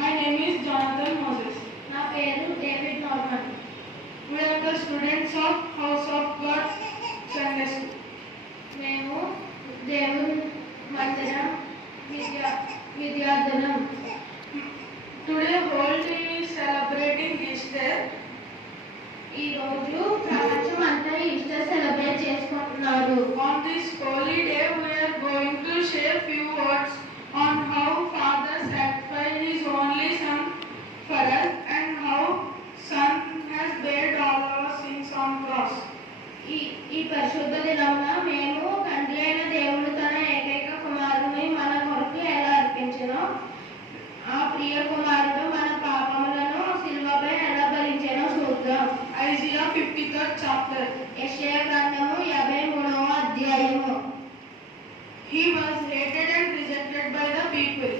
My name is Jonathan Moses. నా పేరు David Norman. We are the students of House of God Sunday School. మేము దేవుని మందిరం విద్యార్థులం. Today world is celebrating Easter. ఈ రోజు ప్రపంచం అంతా ఈస్టర్ సెలబ్రేట్ చేసుకుంటున్నారు. On this holy day we are going to share few words on how Father sacrificed his only Son for us and how Son has bared all our sins on cross. ఈ పరిశుద్ధ దినమున మేము తండ్రి అయిన దేవుడు తన ఏకైక కుమారుని మన కొరకు ఎలా అర్పించెనో, ఆ ప్రియ కుమారుడు మన పాపములను సిలువపై ఎలా భరించెనో చూద్దాం. Isaiah 53rd chapter. యెషయా గ్రంథము 53వ అధ్యాయము. He was hated and rejected by the people.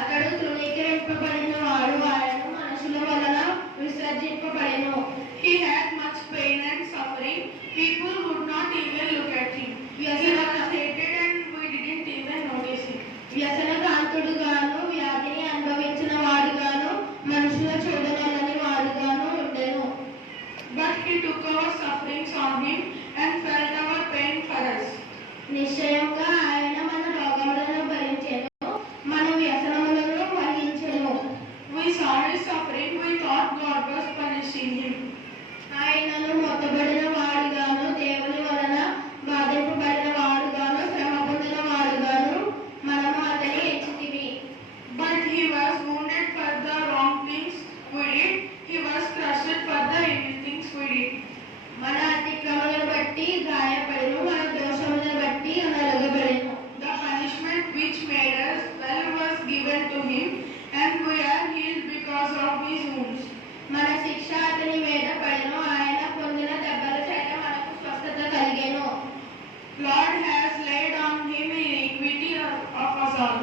అతడు తృణీకరింపబడిన వాడు, ఆయన మనుషుల వలన విసర్జింపబడెను. He had much pain and suffering. People would not even look at him. He was hated and we didn't even notice him. వ్యసనకాంతుడుగాను, వ్యాధిని అనుభవించిన వాడుగాను, మనుషుల చూడనల్లని వాడుగాను ఉండెను. But he took our sufferings on him and felt our pain for us. నిశ్చయంగా ఆయన మన రోగములను భరించెను, మన వ్యసనములను వహించెను. We saw his suffering. We thought God was punishing him. ఆయనను మొత్తబడిన వాడుగాను, దేవుని వలన బాధింపబడిన వాడుగాను, శ్రమ పొందిన వాడుగాను మనము అతని ఎంచితిమి. But he was wounded for the wrong things we did. He was crushed for the evil things we did. మన అతిక్రమలను బట్టి గాయపడెను, మన దోషములను బట్టి నలగబడెను. The punishment which made us well was given to him, and we are healed because of his wounds. మన శిక్ష అతని మీద పడెను, ఆయన పొందిన దెబ్బల చేత మనకు స్వస్థత కలిగెను. Lord has laid on him iniquity of us all.